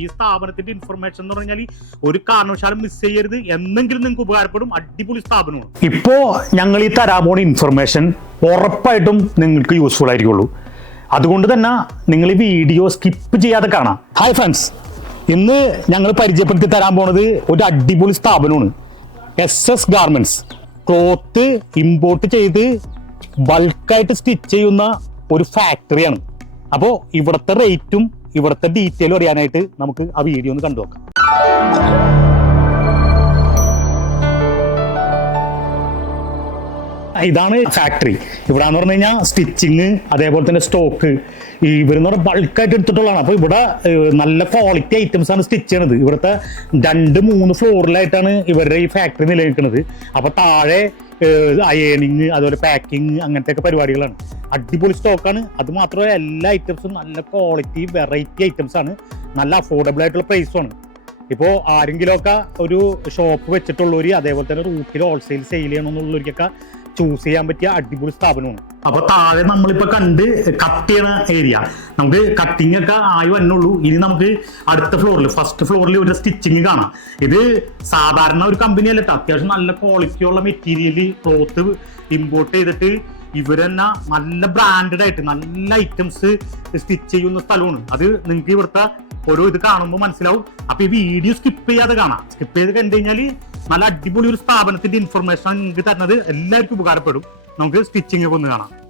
ഈ സ്ഥാപനത്തിന്റെ ഇൻഫർമേഷൻ എന്ന് പറഞ്ഞാൽ ഒരു കാരണവശാലും മിസ് ചെയ്യരുത്. എന്നെങ്കിലും നിങ്ങൾക്ക് ഉപകാരപ്പെടും. അടിപൊളി സ്ഥാപനമാണ്. ഇപ്പോ ഞങ്ങൾ ഈ തരാൻ പോണ ഇൻഫർമേഷൻ ഉറപ്പായിട്ടും നിങ്ങൾക്ക് യൂസ്ഫുൾ ആയിരിക്കുള്ളൂ. അതുകൊണ്ട് തന്നെ നിങ്ങൾ ഈ വീഡിയോ സ്കിപ്പ് ചെയ്യാതെ കാണാം. ഹായ് ഫ്രണ്ട്സ് ഇന്ന് ഞങ്ങൾ പരിചയപ്പെടുത്തി തരാൻ പോണത് ഒരു അടിപൊളി സ്ഥാപനമാണ്. S S garments cloth import ചെയ്ത് ബൾക്കായിട്ട് സ്റ്റിച്ച് ചെയ്യുന്ന ഒരു ഫാക്ടറിയാണ് അപ്പോൾ ഇവിടുത്തെ റേറ്റും ഇവിടുത്തെ ഡീറ്റെയിൽ അറിയാനായിട്ട് നമുക്ക് ആ വീഡിയോ ഒന്ന് കണ്ടു നോക്കാം. ഇതാണ് ഫാക്ടറി ഇവിടെ എന്ന് പറഞ്ഞു കഴിഞ്ഞാൽ സ്റ്റിച്ചിങ് അതേപോലെ തന്നെ സ്റ്റോക്ക് ഇവരെന്ന് പറഞ്ഞാൽ ബൾക്കായിട്ട് എടുത്തിട്ടുള്ളതാണ്. അപ്പോൾ ഇവിടെ നല്ല ക്വാളിറ്റി ഐറ്റംസ് ആണ് സ്റ്റിച്ച് ചെയ്യണത്. ഇവിടുത്തെ രണ്ട് മൂന്ന് ഫ്ലോറിലായിട്ടാണ് ഇവരുടെ ഈ ഫാക്ടറി നിലനിൽക്കുന്നത് അപ്പോൾ താഴെ അയേണിങ് അതുപോലെ പാക്കിങ് അങ്ങനത്തെ ഒക്കെ പരിപാടികളാണ്. അടിപൊളി സ്റ്റോക്കാണ് അത് മാത്രമല്ല എല്ലാ ഐറ്റംസും നല്ല ക്വാളിറ്റി വെറൈറ്റി ഐറ്റംസ് ആണ്. നല്ല അഫോർഡബിൾ ആയിട്ടുള്ള പ്രൈസുമാണ് ഇപ്പോൾ ആരെങ്കിലുമൊക്കെ ഒരു ഷോപ്പ് വെച്ചിട്ടുള്ളവർ അതേപോലെ തന്നെ റൂട്ടിൽ ഹോൾസെയിൽ സെയിൽ ചെയ്യണമെന്നുള്ളവർക്കൊക്കെ ചൂസ് ചെയ്യാൻ പറ്റിയ അടിപൊളി സ്ഥാപനമാണ്. അപ്പൊ താഴെ നമ്മളിപ്പോ കണ്ട് കട്ട് ചെയ്യണ ഏരിയ നമുക്ക് കട്ടിങ് ഒക്കെ ആയി വന്നുള്ളൂ ഇനി നമുക്ക് അടുത്ത ഫ്ലോറിൽ ഫസ്റ്റ് ഫ്ലോറിൽ ഒരു സ്റ്റിച്ചിങ് കാണാം. ഇത് സാധാരണ ഒരു കമ്പനി അല്ലട്ടോ അത്യാവശ്യം നല്ല ക്വാളിറ്റിയുള്ള മെറ്റീരിയൽ ക്ലോത്ത് ഇമ്പോർട്ട് ചെയ്തിട്ട് ഇവർ തന്നെ നല്ല ബ്രാൻഡഡ് ആയിട്ട് നല്ല ഐറ്റംസ് സ്റ്റിച്ച് ചെയ്യുന്ന സ്ഥലമാണ്. അത് നിങ്ങൾക്ക് ഇവിടുത്തെ ഓരോ ഇത് കാണുമ്പോൾ മനസ്സിലാവും. അപ്പൊ ഈ വീഡിയോ സ്കിപ്പ് ചെയ്യാതെ കാണാം. സ്കിപ്പ് ചെയ്ത് കണ്ടു കഴിഞ്ഞാൽ നല്ല അടിപൊളി ഒരു സ്ഥാപനത്തിന്റെ ഇൻഫർമേഷൻ നിങ്ങൾക്ക് തരുന്നത്. എല്ലാവർക്കും ഉപകാരപ്പെടും. നമുക്ക് സ്റ്റിച്ചിങ് ഒക്കെ ഒന്ന് കാണാം.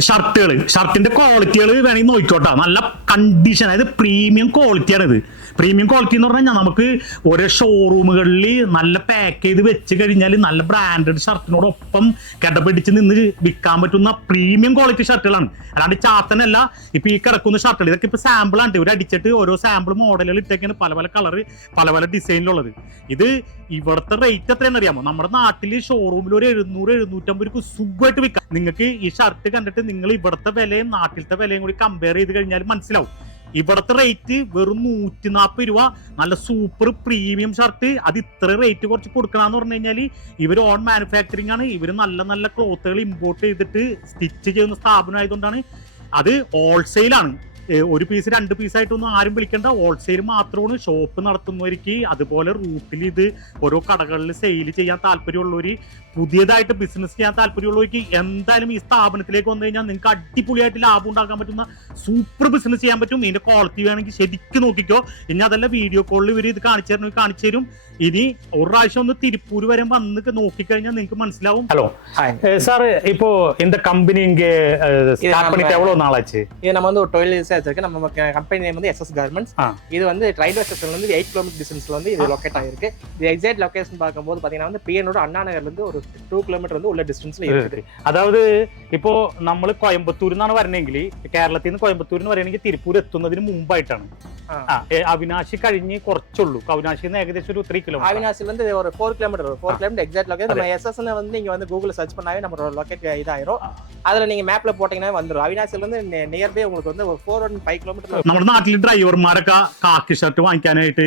ഷർട്ടുകൾ ഷർട്ടിന്റെ ക്വാളിറ്റികൾ വേണമെങ്കിൽ നോക്കിക്കോട്ടോ. നല്ല കണ്ടീഷൻ അതായത് പ്രീമിയം ക്വാളിറ്റിയാണ് ഇത് പ്രീമിയം ക്വാളിറ്റി എന്ന് പറഞ്ഞാൽ നമുക്ക് ഓരോ ഷോറൂമുകളിൽ നല്ല പാക്ക് ചെയ്ത് വെച്ച് കഴിഞ്ഞാൽ നല്ല ബ്രാൻഡഡ് ഷർട്ടിനോടൊപ്പം കിടപിടിച്ച് നിന്ന് വിൽക്കാൻ പറ്റുന്ന പ്രീമിയം ക്വാളിറ്റി ഷർട്ടുകളാണ് അല്ലാണ്ട് ചാത്തനല്ല ഇപ്പൊ ഈ കിടക്കുന്ന ഷർട്ടുകൾ ഇതൊക്കെ ഇപ്പൊ സാമ്പിൾ ആണ് ഇവർ അടിച്ചിട്ട് ഓരോ സാമ്പിൾ മോഡലുകൾ ഇട്ടേക്കാണ് പല പല കളർ പല പല ഡിസൈനിലുള്ളത് ഇത് ഇവിടുത്തെ റേറ്റ് എത്രയാണെന്ന് അറിയാമോ? നമ്മുടെ നാട്ടിൽ ഷോറൂമിൽ ഒരു എഴുന്നൂറ് എഴുന്നൂറ്റമ്പത് രൂപ സുഖമായിട്ട് വിൽക്കാം. നിങ്ങൾക്ക് ഈ ഷർട്ട് കണ്ടിട്ട് നിങ്ങൾ ഇവിടുത്തെ വിലയും നാട്ടിലത്തെ വിലയും കൂടി കമ്പയർ ചെയ്ത് കഴിഞ്ഞാൽ മനസ്സിലാവും. ഇവിടുത്തെ റേറ്റ് വെറും നൂറ്റി നാൽപ്പത് രൂപ. നല്ല സൂപ്പർ പ്രീമിയം ഷർട്ട് അത് ഇത്ര റേറ്റ് കുറച്ച് കൊടുക്കണമെന്ന് പറഞ്ഞു കഴിഞ്ഞാൽ ഇവർ ഓൺ മാനുഫാക്ചറിങ് ആണ്. ഇവർ നല്ല നല്ല ക്ലോത്തുകൾ ഇമ്പോർട്ട് ചെയ്തിട്ട് സ്റ്റിച്ച് ചെയ്യുന്ന സ്ഥാപനം ആയതുകൊണ്ടാണ് അത് ഹോൾസെയിലാണ് ഒരു പീസ് രണ്ട് പീസായിട്ടൊന്നും ആരും വിളിക്കേണ്ട ഹോൾസെയിൽ മാത്രമാണ് ഷോപ്പ് നടത്തുന്നവർക്ക് അതുപോലെ റൂട്ടിൽ ഇത് ഓരോ കടകളിൽ സെയിൽ ചെയ്യാൻ താല്പര്യമുള്ളവർ പുതിയതായിട്ട് ബിസിനസ് ചെയ്യാൻ താല്പര്യമുള്ളവർക്ക് എന്തായാലും ഈ സ്ഥാപനത്തിലേക്ക് വന്നു കഴിഞ്ഞാൽ നിങ്ങൾക്ക് അടിപൊളിയായിട്ട് ലാഭം ഉണ്ടാക്കാൻ പറ്റുന്ന സൂപ്പർ ബിസിനസ് ചെയ്യാൻ പറ്റും ഇതിന്റെ ക്വാളിറ്റി വേണമെങ്കിൽ ശരിക്കും നോക്കിക്കോ ഇനി അതല്ല വീഡിയോ കോളിൽ ഇവർ ഇത് കാണിച്ചു തരണം കാണിച്ചു തരും ഇനി ഒരു പ്രാവശ്യം ഒന്ന് തിരുപ്പൂർ വരെ വന്ന് നോക്കിക്കഴിഞ്ഞാൽ നിങ്ങൾക്ക് മനസ്സിലാവും ഹലോ ஹாய் സാർ ഇപ്പോ இந்த கம்பெனி இங்க ஸ்டார்ட் நம்ம- பண்ணிட்டு எவ்வளவு நாள் ஆச்சு இது நம்ம வந்து ஒரு டுவெல் இயர்ஸ் வச்சிருக்கு. நம்ம கம்பெனி நேம் வந்து எஸ்எஸ் கார்மெண்ட்ஸ் இது வந்து ரயில்வே ஸ்டேஷன்ல இருந்து எயிட் கிலோமீட்டர் டிஸ்டன்ஸ்ல வந்து இது லொக்கேட் ஆயிருக்கு. இது எக்ஸாக்ட் லொகேஷன் பார்க்கும்போது பாத்தீங்கன்னா வந்து பிஎனோட அண்ணா நகர்ல இருந்து ஒரு டூ கிலோமீட்டர் வந்து உள்ள டிஸ்டன்ஸ்ல இருக்கு. அதாவது ഇപ്പോ നമ്മൾ കോയമ്പത്തൂരിൽ നിന്നാണ് വരണമെങ്കിൽ കേരളത്തിൽ നിന്ന് കോയമ്പത്തൂരിന് വരണമെങ്കിൽ തിരുപ്പൂർ എത്തുന്നതിന് മുമ്പായിട്ടാണ് അവിനാശി കഴിഞ്ഞ് കുറച്ചുള്ളൂ. അവിനാശി ഏകദേശം ഒരു ത്രീ കിലോമീറ്റർ அவினாசி வந்து ஒரு നാട്ടിൽ ഡ്രൈവർമാരൊക്കെ കാക്കി ഷർട്ട് വാങ്ങിക്കാനായിട്ട്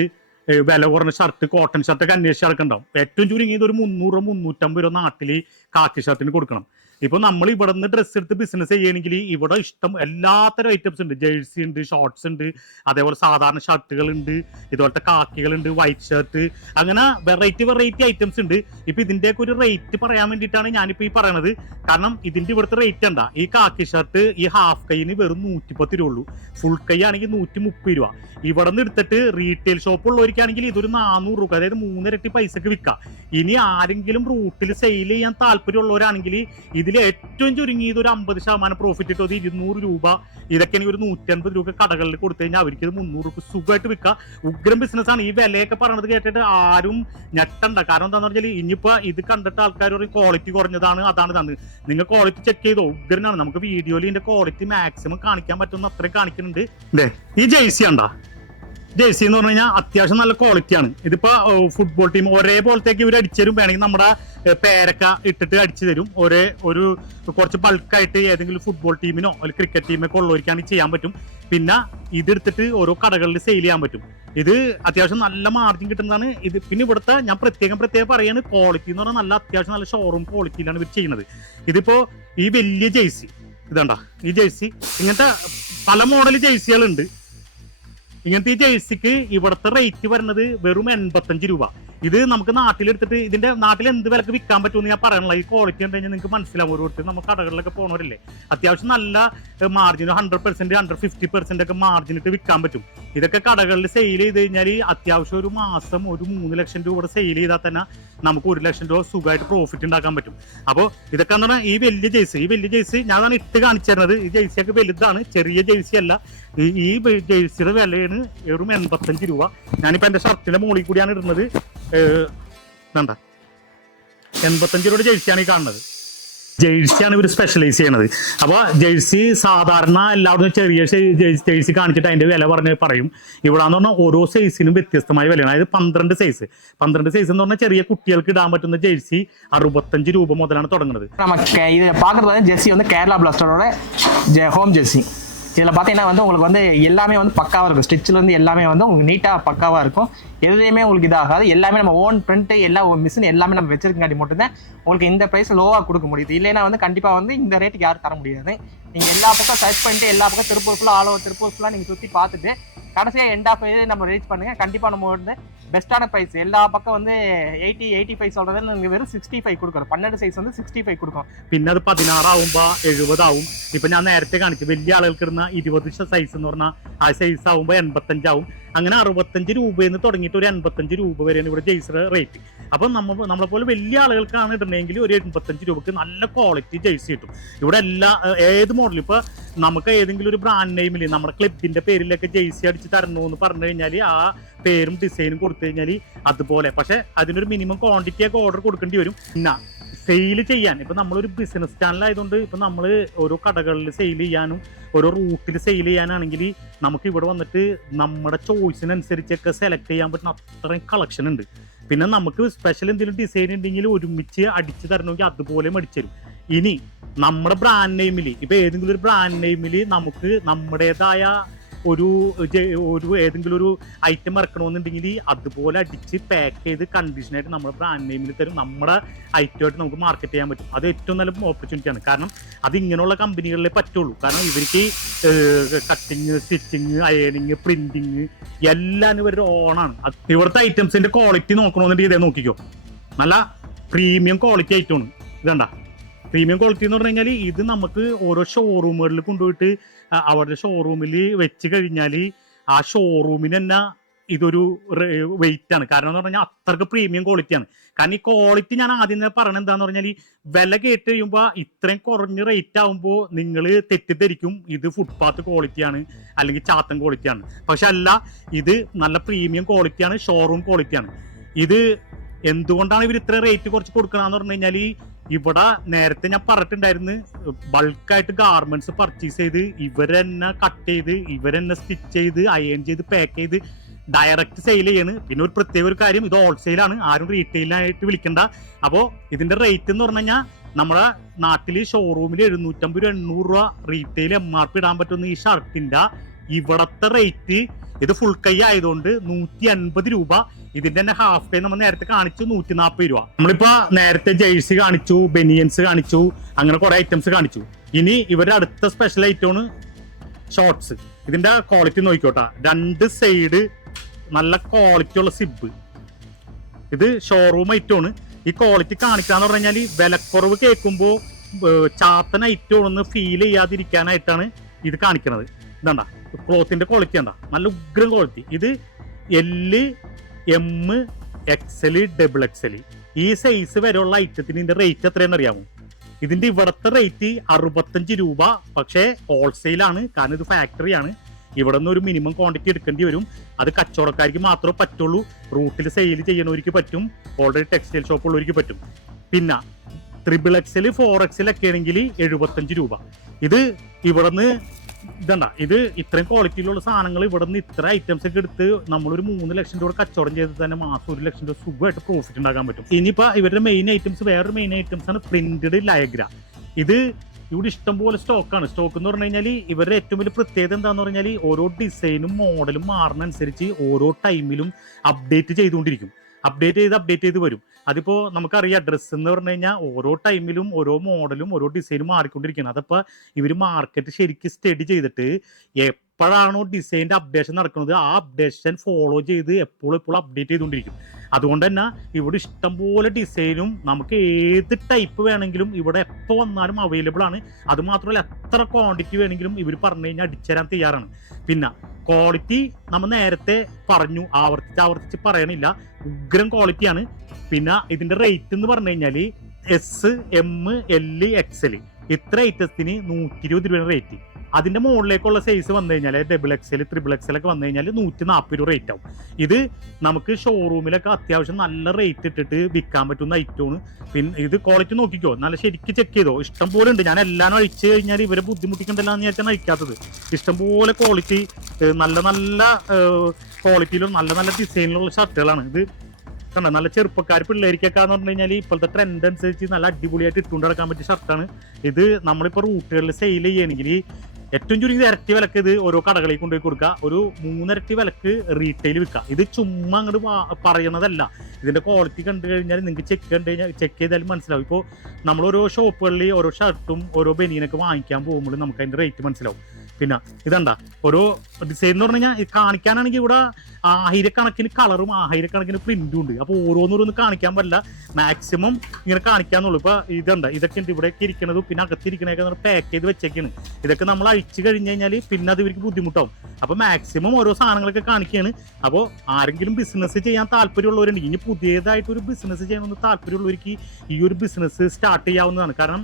വില കുറഞ്ഞ ഷർട്ട് കോട്ടൺ ഷർട്ട് ഒക്കെ അന്വേഷിച്ച് നടക്കണ്ടാവും ഏറ്റവും ചുരുങ്ങിയത് ഒരു മുന്നൂറ് മുന്നൂറ്റമ്പത് രൂപ നാട്ടിൽ കാക്കി ഷർട്ടിന് കൊടുക്കണം. ഇപ്പൊ നമ്മൾ ഇവിടെ നിന്ന് ഡ്രസ്സ് എടുത്ത് ബിസിനസ് ചെയ്യണമെങ്കിൽ ഇവിടെ ഇഷ്ടം എല്ലാത്തരം ഐറ്റംസ് ഉണ്ട്. ജേഴ്സി ഉണ്ട് ഷോർട്സ് ഉണ്ട് അതേപോലെ സാധാരണ ഷർട്ടുകൾ ഉണ്ട് ഇതുപോലത്തെ കാക്കികൾ ഉണ്ട് വൈറ്റ് ഷർട്ട് അങ്ങനെ വെറൈറ്റി വെറൈറ്റി ഐറ്റംസ് ഉണ്ട്. ഇപ്പൊ ഇതിന്റെയൊക്കെ ഒരു റേറ്റ് പറയാൻ വേണ്ടിയിട്ടാണ് ഞാനിപ്പോ ഈ പറയണത്. കാരണം ഇതിന്റെ ഇവിടുത്തെ റേറ്റ് എന്താ? ഈ കാക്കി ഷർട്ട് ഈ ഹാഫ് കൈന് വെറും നൂറ്റിപ്പത്ത് രൂപ ഉള്ളൂ ഫുൾ കൈ ആണെങ്കിൽ നൂറ്റി മുപ്പത് രൂപ. ഇവിടെ നിന്ന് എടുത്തിട്ട് റീറ്റെയിൽ ഷോപ്പ് ഉള്ളവർക്കാണെങ്കിൽ ഇതൊരു നാനൂറ് രൂപ അതായത് മൂന്നിരട്ടി പൈസക്ക് വിൽക്കാം. ഇനി ആരെങ്കിലും റൂട്ടിൽ സെയിൽ ചെയ്യാൻ താല്പര്യമുള്ളവരാണെങ്കിൽ ഇതിൽ ഏറ്റവും ചുരുങ്ങിയത് ഒരു അമ്പത് ശതമാനം പ്രോഫിറ്റ് കിട്ടും. അത് ഇരുന്നൂറ് രൂപ. ഇതൊക്കെയാണെങ്കിൽ ഒരു നൂറ്റൻപത് രൂപ കടകളിൽ കൊടുത്തു കഴിഞ്ഞാൽ അവർക്ക് ഇത് മുന്നൂറ് രൂപ സുഖമായിട്ട് വിൽക്കാം. ഉഗ്രം ബിസിനസ് ആണ്. ഈ വിലയൊക്കെ പറയണത് കേട്ടിട്ട് ആരും ഞെട്ടണ്ട. കാരണം എന്താണെന്ന് പറഞ്ഞാൽ ഇനിയിപ്പോ ഇത് കണ്ടിട്ട് ആൾക്കാർ പറയും ക്വാളിറ്റി കുറഞ്ഞതാണ് അതാണ് തന്നെ നിങ്ങൾ ക്വാളിറ്റി ചെക്ക് ചെയ്തോ? ഉഗ്രനാണ്. നമുക്ക് വീഡിയോയിൽ ഇതിന്റെ ക്വാളിറ്റി മാക്സിമം കാണിക്കാൻ പറ്റുന്ന അത്രയും കാണിക്കുന്നുണ്ട്. ഈ ജേഴ്സി ഉണ്ടോ ജേഴ്സി എന്ന് പറഞ്ഞു കഴിഞ്ഞാൽ അത്യാവശ്യം നല്ല ക്വാളിറ്റിയാണ് ഇതിപ്പോ ഫുട്ബോൾ ടീം ഒരേപോലത്തേക്ക് ഇവർ അടിച്ചുതരും വേണമെങ്കിൽ നമ്മുടെ പേരക്ക ഇട്ടിട്ട് അടിച്ചു തരും. ഒരേ ഒരു കുറച്ച് ബൾക്കായിട്ട് ഏതെങ്കിലും ഫുട്ബോൾ ടീമിനോ അല്ലെങ്കിൽ ക്രിക്കറ്റ് ടീമൊക്കെ ഉള്ളവർക്കാണെങ്കിൽ ചെയ്യാൻ പറ്റും. പിന്നെ ഇതെടുത്തിട്ട് ഓരോ കടകളിൽ സെയിൽ ചെയ്യാൻ പറ്റും. ഇത് അത്യാവശ്യം നല്ല മാർജിൻ കിട്ടുന്നതാണ്. ഇത് പിന്നെ ഇവിടുത്തെ ഞാൻ പ്രത്യേകം പ്രത്യേകം പറയാണ് ക്വാളിറ്റി എന്ന് പറഞ്ഞാൽ നല്ല അത്യാവശ്യം നല്ല ഷോറൂം ക്വാളിറ്റിയിലാണ് ഇവർ ചെയ്യുന്നത്. ഇതിപ്പോ ഈ വലിയ ജേഴ്സി ഇതാണ്ട ഈ ജേഴ്സി ഇങ്ങനത്തെ പല മോഡൽ ജേഴ്സികളുണ്ട് ഇങ്ങനത്തെ ഈ ജേഴ്സിക്ക് ഇവിടുത്തെ റേറ്റ് വരുന്നത് വെറും എൺപത്തഞ്ച് രൂപ. ഇത് നമുക്ക് നാട്ടിലെടുത്തിട്ട് ഇതിന്റെ നാട്ടിൽ എന്ത് വിലക്ക് വിൽക്കാൻ പറ്റുമെന്ന് ഞാൻ പറയാനുള്ള ഈ ക്വാളിറ്റി എന്താ നിങ്ങൾക്ക് മനസ്സിലാവും. ഓരോരുത്തർ നമ്മൾ കടകളിലൊക്കെ പോകണവരല്ലേ അത്യാവശ്യം നല്ല margin hundred percent hundred fifty percent ഒക്കെ മാർജിൻ ഇട്ട് വിൽക്കാൻ പറ്റും. ഇതൊക്കെ കടകളിൽ സെയിൽ ചെയ്ത് കഴിഞ്ഞാൽ അത്യാവശ്യം ഒരു മാസം ഒരു മൂന്ന് ലക്ഷം രൂപയുടെ സെയിൽ ചെയ്താൽ തന്നെ നമുക്ക് ഒരു ലക്ഷം രൂപ സുഖമായിട്ട് പ്രോഫിറ്റ് ഉണ്ടാക്കാൻ പറ്റും. അപ്പോൾ ഇതൊക്കെ എന്ന് പറഞ്ഞാൽ ഈ വലിയ ജേഴ്സി ഈ വലിയ ജേഴ്സി ഞാനാണ് ഇട്ട് കാണിച്ചു തരുന്നത് ഈ ജേഴ്സിയൊക്കെ വലുതാണ് ചെറിയ ജേഴ്സി അല്ല. ഈ ജേഴ്സിയുടെ വിലയാണ് വെറും എൺപത്തഞ്ച് രൂപ. ഞാനിപ്പോൾ എന്റെ ഷർട്ടിന്റെ മുകളിൽ കൂടിയാണ് ഇടുന്നത്. വേണ്ട. എൺപത്തഞ്ച് രൂപയുടെ ജേഴ്സിയാണ് ഈ കാണുന്നത്. ജേഴ്സിയാണ് ഇവർ സ്പെഷ്യലൈസ് ചെയ്യണത്. അപ്പോൾ ജേഴ്സി സാധാരണ എല്ലാവരും ചെറിയ ജേഴ്സി കാണിച്ചിട്ട് അതിന്റെ വില പറഞ്ഞ് പറയും. ഇവിടെ എന്ന് പറഞ്ഞാൽ ഓരോ സൈസിനും വ്യത്യസ്തമായ വിലയാണ്. അതായത് പന്ത്രണ്ട് സൈസ് പന്ത്രണ്ട് സൈസ് എന്ന് പറഞ്ഞാൽ ചെറിയ കുട്ടികൾക്ക് ഇടാൻ പറ്റുന്ന ജേഴ്സി അറുപത്തഞ്ച് രൂപ മുതലാണ് തുടങ്ങുന്നത്. നമുക്ക് ജേഴ്സി ഒന്ന് കേരള ബ്ലാസ്റ്ററുടെ ഹോം ജേഴ്സി இதில் பார்த்தீங்கன்னா வந்து உங்களுக்கு வந்து எல்லாமே வந்து பக்காவாக இருக்கும். ஸ்டிச்சில் வந்து எல்லாமே வந்து உங்களுக்கு நீட்டாக பக்காவாக இருக்கும். எதுலேயுமே உங்களுக்கு இதாகாது. எல்லாமே நம்ம ஓன் பிரிண்ட்டு எல்லா மிஷின் எல்லாமே நம்ம வச்சிருக்காட்டி மட்டும்தான் உங்களுக்கு இந்த ப்ரைஸ் லோவாக கொடுக்க முடியுது. இல்லைன்னா வந்து கண்டிப்பாக வந்து இந்த ரேட்டுக்கு யாரும் தர முடியாது. நீங்கள் எல்லா பக்கம் சர்ச் பண்ணிட்டு எல்லா பக்கம் திருப்பூர் ஃபுல்லாக ஆல் ஓவர் திருப்பூர் ஃபுல்லாக நீங்கள் சுற்றி பார்த்துட்டு கடைசியாக எண்ட் ஆஃப் நம்ம ரீச் பண்ணுங்கள் கண்டிப்பாக நம்ம வந்து பெஸ்ட்டான ப்ரைஸ் எல்லா பக்கம் வந்து எயிட்டி எயிட்டி ஃபைவ் சொல்கிறது நீங்கள் வெறும் சிக்ஸ்டி ஃபைவ் கொடுக்குறோம் பன்னெண்டு சைஸ் வந்து சிக்ஸ்டி ஃபைவ் கொடுக்கும் പിന്നെ അത് പതിനാറാവുമ്പോ എഴുപതാവും ഇപ്പൊ ഞാൻ നേരത്തെ കാണിച്ചു വലിയ ആളുകൾക്ക് ഇടുന്ന ഇരുപത് സൈസ് എന്ന് പറഞ്ഞാൽ ആ സൈസ് ആവുമ്പോ എൺപത്തഞ്ചാവും അങ്ങനെ അറുപത്തഞ്ച് രൂപയിൽ നിന്ന് തുടങ്ങിയിട്ട് ഒരു എൺപത്തഞ്ച് രൂപ വരെയാണ് ഇവിടെ ജെയ്സിയുടെ റേറ്റ് അപ്പം നമ്മ നമ്മളെ പോലെ വലിയ ആളുകൾക്കാണ് ഇടണമെങ്കിൽ ഒരു എൺപത്തഞ്ച് രൂപക്ക് നല്ല ക്വാളിറ്റി ജെയ്സി കിട്ടും. ഇവിടെ എല്ലാ ഏത് മോഡൽ ഇപ്പൊ നമുക്ക് ഏതെങ്കിലും ഒരു ബ്രാൻഡ് നെയിമിൽ നമ്മുടെ ക്ലബിന്റെ പേരിലൊക്കെ ജെയ്സി അടിച്ച് തരണമെന്ന് പറഞ്ഞു കഴിഞ്ഞാൽ ആ പേരും ഡിസൈനും കൊടുത്തു കഴിഞ്ഞാൽ അതുപോലെ. പക്ഷേ അതിനൊരു മിനിമം ക്വാണ്ടിറ്റി ഒക്കെ ഓർഡർ കൊടുക്കേണ്ടി വരും. പിന്നെ സെയിൽ ചെയ്യാൻ. ഇപ്പൊ നമ്മളൊരു ബിസിനസ് ചാനൽ ആയതുകൊണ്ട് ഇപ്പൊ നമ്മൾ ഓരോ കടകളിൽ സെയിൽ ചെയ്യാനും ഓരോ റൂട്ടിൽ സെയിൽ ചെയ്യാനാണെങ്കിൽ നമുക്ക് ഇവിടെ വന്നിട്ട് നമ്മുടെ ചോയ്സിനനുസരിച്ചൊക്കെ സെലക്ട് ചെയ്യാൻ പറ്റുന്ന അത്രയും കളക്ഷൻ ഉണ്ട്. പിന്നെ നമുക്ക് സ്പെഷ്യൽ എന്തെങ്കിലും ഡിസൈൻ ഉണ്ടെങ്കിൽ ഒരുമിച്ച് അടിച്ചു തരണമെങ്കിൽ അതുപോലെ മേടിച്ചു ഇനി നമ്മുടെ ബ്രാൻഡ് നെയിമിൽ ഇപ്പൊ ഏതെങ്കിലും ഒരു ബ്രാൻഡ് നെയിമിൽ നമുക്ക് നമ്മുടേതായ ഒരു ഒരു ഏതെങ്കിലും ഒരു ഐറ്റം ഇറക്കണമെന്നുണ്ടെങ്കിൽ അതുപോലെ അടിച്ച് പാക്ക് ചെയ്ത് കണ്ടീഷനായിട്ട് നമ്മുടെ ബ്രാൻഡ് നെയിമിൽ തരും. നമ്മുടെ ഐറ്റമായിട്ട് നമുക്ക് മാർക്കറ്റ് ചെയ്യാൻ പറ്റും. അത് ഏറ്റവും നല്ല ഓപ്പർച്യൂണിറ്റിയാണ് കാരണം അത് ഇങ്ങനെയുള്ള കമ്പനികളിലേ പറ്റുള്ളൂ. കാരണം ഇവർക്ക് കട്ടിങ് സ്റ്റിച്ചിങ് അയണിങ് പ്രിന്റിങ് എല്ലാം ഇവരുടെ ഓണാണ് ഇവിടുത്തെ ഐറ്റംസിന്റെ ക്വാളിറ്റി നോക്കണമെന്നുണ്ടെങ്കിൽ ഇതേ നോക്കിക്കോ. നല്ല പ്രീമിയം ക്വാളിറ്റി ഐറ്റമാണ് ഇതണ്ട. പ്രീമിയം ക്വാളിറ്റി എന്ന് പറഞ്ഞു കഴിഞ്ഞാൽ ഇത് നമുക്ക് ഓരോ ഷോറൂമുകളിൽ കൊണ്ടുപോയിട്ട് അവരുടെ ഷോറൂമിൽ വെച്ച് കഴിഞ്ഞാൽ ആ ഷോറൂമിന് തന്നെ ഇതൊരു വെയിറ്റ് ആണ്. കാരണം എന്ന് പറഞ്ഞാൽ അത്രയ്ക്ക് പ്രീമിയം ക്വാളിറ്റിയാണ് കാരണം ഈ ക്വാളിറ്റി ഞാൻ ആദ്യം തന്നെ പറയണത് എന്താന്ന് പറഞ്ഞാൽ വില കേട്ട് കഴിയുമ്പോൾ ഇത്രയും കുറഞ്ഞ റേറ്റ് ആകുമ്പോൾ നിങ്ങൾ തെറ്റിദ്ധരിക്കും. ഇത് ഫുട്പാത്ത് ക്വാളിറ്റിയാണ് അല്ലെങ്കിൽ ചാത്തൻ ക്വാളിറ്റിയാണ് പക്ഷെ അല്ല ഇത് നല്ല പ്രീമിയം ക്വാളിറ്റിയാണ് ഷോറൂം ക്വാളിറ്റിയാണ് ഇത് എന്തുകൊണ്ടാണ് ഇവർ ഇത്ര റേറ്റ് കുറച്ച് കൊടുക്കണമെന്ന് പറഞ്ഞു കഴിഞ്ഞാൽ ഇവിടെ നേരത്തെ ഞാൻ പറഞ്ഞിട്ടുണ്ടായിരുന്നു ബൾക്കായിട്ട് ഗാർമെന്റ്സ് പർച്ചേസ് ചെയ്ത് ഇവരെന്നെ കട്ട് ചെയ്ത് ഇവരെന്നെ സ്റ്റിച്ച് ചെയ്ത് അയൺ ചെയ്ത് പാക്ക് ചെയ്ത് ഡയറക്റ്റ് സെയിൽ ചെയ്യാണ്. പിന്നെ ഒരു പ്രത്യേക ഒരു കാര്യം ഇത് ഹോൾസെയിലാണ് ആരും റീറ്റെയിലായിട്ട് വിളിക്കണ്ട. അപ്പോൾ ഇതിന്റെ റേറ്റ് എന്ന് പറഞ്ഞു കഴിഞ്ഞാൽ നമ്മുടെ നാട്ടിൽ ഷോറൂമിൽ എഴുന്നൂറ്റമ്പത് രൂപ എണ്ണൂറ് രൂപ റീറ്റെയിൽ എം ആർ പി ഇടാൻ പറ്റുന്ന ഈ ഷർട്ടിന്റെ ഇവിടത്തെ റേറ്റ് ഇത് ഫുൾ കൈ ആയതുകൊണ്ട് നൂറ്റി അൻപത് രൂപ. ഇതിന്റെ തന്നെ ഹാഫ് കൈ നമ്മൾ നേരത്തെ കാണിച്ചു നൂറ്റി നാൽപ്പത് രൂപ. നമ്മളിപ്പോ നേരത്തെ ജേഴ്സി കാണിച്ചു ബെനിയൻസ് കാണിച്ചു അങ്ങനെ കുറെ ഐറ്റംസ് കാണിച്ചു. ഇനി ഇവരുടെ അടുത്ത സ്പെഷ്യൽ ഐറ്റമാണ് ഷോർട്സ് ഇതിന്റെ ക്വാളിറ്റി നോക്കിക്കോട്ടെ. രണ്ട് സൈഡ് നല്ല ക്വാളിറ്റി ഉള്ള സിബ് ഇത് ഷോറൂം ഐറ്റമാണ് ഈ ക്വാളിറ്റി കാണിക്കാന്ന് പറഞ്ഞു കഴിഞ്ഞാൽ വിലക്കുറവ് കേൾക്കുമ്പോൾ ചാത്തൻ ഐറ്റമാണെന്ന് ഫീൽ ചെയ്യാതിരിക്കാനായിട്ടാണ് ഇത് കാണിക്കുന്നത് ഇതാണ്ട. ക്ലോത്തിന്റെ ക്വാളിറ്റി എന്താ? നല്ല ഉഗ്രം ക്വാളിറ്റി ഇത് L M XL double XL ഈ സൈസ് വരെയുള്ള ഐറ്റത്തിന് ഇതിന്റെ റേറ്റ് എത്രയാണെന്ന് അറിയാമോ? ഇതിന്റെ ഇവിടുത്തെ റേറ്റ് അറുപത്തഞ്ച് രൂപ. പക്ഷേ ഹോൾസെയിലാണ് കാരണം ഇത് ഫാക്ടറിയാണ് ഇവിടെ നിന്ന് ഒരു മിനിമം ക്വാണ്ടിറ്റി എടുക്കേണ്ടി വരും. അത് കച്ചവടക്കാർക്ക് മാത്രമേ പറ്റുള്ളൂ. റൂട്ടിൽ സെയിൽ ചെയ്യുന്നവർക്ക് പറ്റും. ഓൾറെഡി ടെക്സ്റ്റൈൽ ഷോപ്പ് ഉള്ളവർക്ക് പറ്റും. പിന്നെ ത്രിബിൾ എക്സൽ ഫോർ എക്സൽ ഒക്കെ ആണെങ്കിൽ എഴുപത്തഞ്ച് രൂപ. ഇത് ഇവിടുന്ന് ഇതണ്ട ഇത് ഇത്രയും ക്വാളിറ്റിയിലുള്ള സാധനങ്ങൾ ഇവിടെ നിന്ന് ഇത്ര ഐറ്റംസ് ഒക്കെ എടുത്ത് നമ്മളൊരു മൂന്ന് ലക്ഷം രൂപ കച്ചവടം ചെയ്ത് തന്നെ മാസം ഒരു ലക്ഷം രൂപ സുഖമായിട്ട് പ്രോഫിറ്റ് ഉണ്ടാക്കാൻ പറ്റും. ഇനിയിപ്പോ ഇവരുടെ മെയിൻ ഐറ്റംസ് വേറൊരു മെയിൻ ഐറ്റംസ് ആണ് പ്രിന്റഡ് ലയഗ്ര ഇത് ഇവിടെ ഇഷ്ടംപോലെ സ്റ്റോക്കാണ് സ്റ്റോക്ക് എന്ന് പറഞ്ഞു കഴിഞ്ഞാൽ ഇവരുടെ ഏറ്റവും വലിയ പ്രത്യേകത എന്താന്ന് പറഞ്ഞാൽ ഓരോ ഡിസൈനും മോഡലും മാറുന്നതനുസരിച്ച് ഓരോ ടൈമിലും അപ്ഡേറ്റ് ചെയ്തുകൊണ്ടിരിക്കും. അപ്ഡേറ്റ് ചെയ്ത് അപ്ഡേറ്റ് ചെയ്ത് വരും. അതിപ്പോ നമുക്കറിയാം ഡ്രസ്സ് എന്ന് പറഞ്ഞു കഴിഞ്ഞാൽ ഓരോ ടൈമിലും ഓരോ മോഡലും ഓരോ ഡിസൈനും മാറിക്കൊണ്ടിരിക്കുന്നത് അതപ്പോ ഇവർ മാർക്കറ്റ് ശരിക്കും സ്റ്റഡി ചെയ്തിട്ട് എപ്പോഴാണോ ഡിസൈന്റെ അപ്ഡേഷൻ നടക്കുന്നത്? ആ അപ്ഡേഷൻ ഫോളോ ചെയ്ത് എപ്പോഴും എപ്പോഴും അപ്ഡേറ്റ് ചെയ്തുകൊണ്ടിരിക്കും. അതുകൊണ്ട് തന്നെ ഇവിടെ ഇഷ്ടംപോലെ ഡിസൈനും നമുക്ക് ഏത് ടൈപ്പ് വേണമെങ്കിലും ഇവിടെ എപ്പോൾ വന്നാലും അവൈലബിൾ ആണ്. അത് മാത്രമല്ല എത്ര ക്വാണ്ടിറ്റി വേണമെങ്കിലും ഇവർ പറഞ്ഞു കഴിഞ്ഞാൽ അടിച്ചുതരാൻ തയ്യാറാണ്. പിന്നെ ക്വാളിറ്റി നമ്മൾ നേരത്തെ പറഞ്ഞു ആവർത്തിച്ച് ആവർത്തിച്ച് പറയണില്ല. ഉഗ്രം ക്വാളിറ്റിയാണ് പിന്നെ ഇതിന്റെ റേറ്റ് എന്ന് പറഞ്ഞു കഴിഞ്ഞാൽ എസ് എം എൽ എക്സൽ ഇത്ര ഐറ്റത്തിന് നൂറ്റി ഇരുപത് രൂപയാണ് റേറ്റ് അതിന്റെ മുകളിലേക്കുള്ള സൈസ് വന്നു കഴിഞ്ഞാൽ ഡബിൾ എക്സൽ ത്രിബിൾ എക്സൽ ഒക്കെ വന്നു കഴിഞ്ഞാൽ നൂറ്റി നാൽപ്പത് രൂപ റേറ്റ് ആവും. ഇത് നമുക്ക് ഷോറൂമിലൊക്കെ അത്യാവശ്യം നല്ല റേറ്റ് ഇട്ടിട്ട് വിൽക്കാൻ പറ്റുന്ന ഐറ്റമാണ് പിന്നെ ഇത് ക്വാളിറ്റി നോക്കിക്കോ. നല്ല ശരിക്ക് ചെക്ക് ചെയ്തോ. ഇഷ്ടം പോലെ ഉണ്ട്. ഞാൻ എല്ലാം അഴിച്ചു കഴിഞ്ഞാൽ ഇവരെ ബുദ്ധിമുട്ടിക്കണ്ടല്ലോ എന്ന് വിചാരിച്ചാണ് അഴിക്കാത്തത്. ഇഷ്ടംപോലെ ക്വാളിറ്റി നല്ല നല്ല ക്വാളിറ്റിയിലും നല്ല നല്ല ഡിസൈനിലുള്ള ഷർട്ടുകളാണ് ഇത് കണ്ടോ? നല്ല ചെറുപ്പക്കാർ പിള്ളേർക്കൊക്കെ എന്ന് പറഞ്ഞു കഴിഞ്ഞാൽ ഇപ്പോഴത്തെ ട്രെൻഡ് അനുസരിച്ച് നല്ല അടിപൊളിയായിട്ട് ഇട്ടുകൊണ്ട് നടക്കാൻ പറ്റിയ ഷർട്ടാണ് ഇത് നമ്മളിപ്പോൾ റൂട്ടുകളിൽ സെയിൽ ചെയ്യണമെങ്കിൽ ഏറ്റവും ചുരുങ്ങിയ ഇരട്ടി വിലക്ക് ഇത് ഓരോ കടകളിൽ കൊണ്ടുപോയി കൊടുക്കുക. ഒരു മൂന്നിരട്ടി വിലക്ക് റീറ്റെയിൽ വിൽക്കുക. ഇത് ചുമ്മാ അങ്ങോട്ട് പറയുന്നതല്ല. ഇതിന്റെ ക്വാളിറ്റി കണ്ടു കഴിഞ്ഞാൽ നിങ്ങൾക്ക് ചെക്ക് കണ്ടു കഴിഞ്ഞാൽ ചെക്ക് ചെയ്താലും മനസ്സിലാവും. ഇപ്പോൾ നമ്മൾ ഓരോ ഷോപ്പുകളിൽ ഓരോ ഷർട്ടും ഓരോ ബനിയനൊക്കെ വാങ്ങിക്കാൻ പോകുമ്പോൾ നമുക്ക് അതിന്റെ റേറ്റ് മനസ്സിലാവും. പിന്നെ ഇതെന്താ? ഒരു ഡിസൈൻ എന്ന് പറഞ്ഞു കഴിഞ്ഞാൽ കാണിക്കാനാണെങ്കിൽ ഇവിടെ ആയിരക്കണക്കിന് കളറും ആയിരക്കണക്കിന് പ്രിന്റും ഉണ്ട്. അപ്പോൾ ഓരോന്നോരോന്ന് കാണിക്കാൻ പറ്റില്ല. മാക്സിമം ഇങ്ങനെ കാണിക്കാന്നുള്ളൂ. ഇപ്പൊ ഇതുണ്ട് ഇതൊക്കെ ഉണ്ട് ഇവിടെയൊക്കെ ഇരിക്കണത് പിന്നെ അകത്തിരിക്കണൊക്കെ പാക്ക് ചെയ്ത് വെച്ചേക്കാണ്. ഇതൊക്കെ നമ്മൾ അഴിച്ചു കഴിഞ്ഞ് കഴിഞ്ഞാൽ പിന്നെ അത് ഇവർക്ക് ബുദ്ധിമുട്ടാവും. അപ്പൊ മാക്സിമം ഓരോ സാധനങ്ങളൊക്കെ കാണിക്കുകയാണ് അപ്പോൾ ആരെങ്കിലും ബിസിനസ് ചെയ്യാൻ താല്പര്യമുള്ളവരുണ്ട് ഇനി പുതിയതായിട്ട് ഒരു ബിസിനസ് ചെയ്യണമെന്ന് താല്പര്യമുള്ളവർക്ക് ഈ ഒരു ബിസിനസ് സ്റ്റാർട്ട് ചെയ്യാവുന്നതാണ്. കാരണം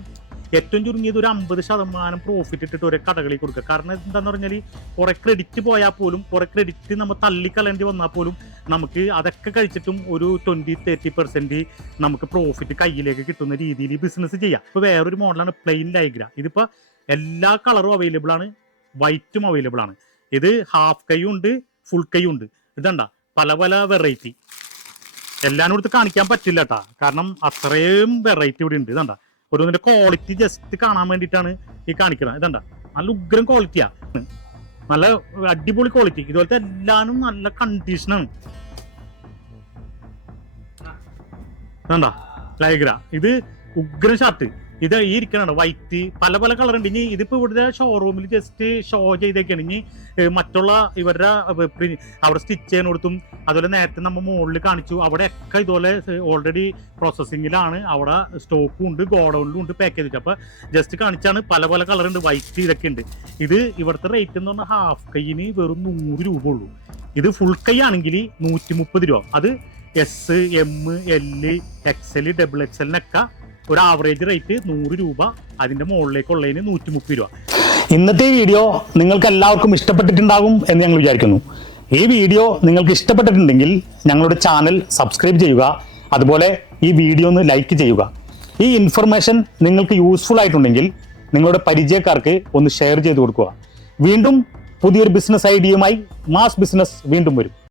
ഏറ്റവും ചുരുങ്ങിയത് ഒരു അമ്പത് ശതമാനം പ്രോഫിറ്റ് ഇട്ടിട്ട് ഒരേ കടകളിൽ കൊടുക്കുക. കാരണം എന്താന്ന് പറഞ്ഞാൽ കുറെ ക്രെഡിറ്റ് പോയാൽ പോലും കുറെ ക്രെഡിറ്റ് നമ്മൾ തള്ളിക്കളയേണ്ടി വന്നാൽ പോലും നമുക്ക് അതൊക്കെ കഴിച്ചിട്ടും ഒരു ട്വന്റി തേർട്ടി പെർസെന്റ് നമുക്ക് പ്രോഫിറ്റ് കയ്യിലേക്ക് കിട്ടുന്ന രീതിയിൽ ബിസിനസ് ചെയ്യാം. ഇപ്പൊ വേറൊരു മോഡലാണ് പ്ലെയിൻ ലൈഗ്ര ഇതിപ്പോ എല്ലാ കളറും അവൈലബിൾ ആണ് വൈറ്റും അവൈലബിൾ ആണ്. ഇത് ഹാഫ് കൈയും ഉണ്ട് ഫുൾ കൈയും ഉണ്ട്. ഇതണ്ട പല പല വെറൈറ്റി എല്ലാവരും കൊടുത്ത് കാണിക്കാൻ പറ്റില്ല കേട്ടാ കാരണം അത്രയും വെറൈറ്റി ഇവിടെ ഉണ്ട്. ഇതണ്ട ഓരോന്നിന്റെ ക്വാളിറ്റി ജസ്റ്റ് കാണാൻ വേണ്ടിയിട്ടാണ് ഈ കാണിക്കുന്നത്. ഇതണ്ട നല്ല ഉഗ്രം ക്വാളിറ്റിയാ നല്ല അടിപൊളി ക്വാളിറ്റി ഇതുപോലത്തെ എല്ലാനും നല്ല കണ്ടീഷനാണ് ഇതണ്ട ലൈഗ്ര ഇത് ഉഗ്രം ഷർട്ട് ഇത് ഈ ഇരിക്കണാണ് വൈറ്റ് പല പല കളർ ഉണ്ട്. ഇനി ഇതിപ്പോ ഇവിടുത്തെ ഷോറൂമിൽ ജസ്റ്റ് ഷോ ചെയ്തേക്കാണ്. ഇനി മറ്റുള്ള ഇവരുടെ അവിടെ സ്റ്റിച്ച് ചെയ്യാൻ കൊടുത്തും അതുപോലെ നേരത്തെ നമ്മൾ മുകളിൽ കാണിച്ചു അവിടെ ഒക്കെ ഇതുപോലെ ഓൾറെഡി പ്രോസസ്സിങ്ങിലാണ് അവിടെ സ്റ്റോക്കും ഉണ്ട് ഗോഡൗണിലും ഉണ്ട് പാക്ക് ചെയ്തിട്ട്. അപ്പൊ ജസ്റ്റ് കാണിച്ചാണ് പല പല കളർ ഉണ്ട്. വൈറ്റ് ഇതൊക്കെ ഉണ്ട്. ഇത് ഇവിടുത്തെ റേറ്റ് എന്ന് പറഞ്ഞാൽ ഹാഫ് കൈയിന് വെറും നൂറ് രൂപ ഉള്ളൂ. ഇത് ഫുൾ കൈ ആണെങ്കിൽ നൂറ്റി മുപ്പത് രൂപ. അത് S M L X L double എക്സലിനൊക്കെ ഒരു ആവറേജ് റേറ്റ് നൂറ് രൂപ അതിന്റെ മുകളിലേക്കുള്ളതിന് നൂറ്റി മുപ്പത് രൂപ. ഇന്നത്തെ വീഡിയോ നിങ്ങൾക്ക് എല്ലാവർക്കും ഇഷ്ടപ്പെട്ടിട്ടുണ്ടാകും എന്ന് ഞങ്ങൾ വിചാരിക്കുന്നു. ഈ വീഡിയോ നിങ്ങൾക്ക് ഇഷ്ടപ്പെട്ടിട്ടുണ്ടെങ്കിൽ ഞങ്ങളുടെ ചാനൽ സബ്സ്ക്രൈബ് ചെയ്യുക അതുപോലെ ഈ വീഡിയോ ഒന്ന് ലൈക്ക് ചെയ്യുക. ഈ ഇൻഫർമേഷൻ നിങ്ങൾക്ക് യൂസ്ഫുൾ ആയിട്ടുണ്ടെങ്കിൽ നിങ്ങളുടെ പരിചയക്കാർക്ക് ഒന്ന് ഷെയർ ചെയ്ത് കൊടുക്കുക. വീണ്ടും പുതിയൊരു ബിസിനസ് ഐഡിയയുമായി മാസ് ബിസിനസ് വീണ്ടും വരും.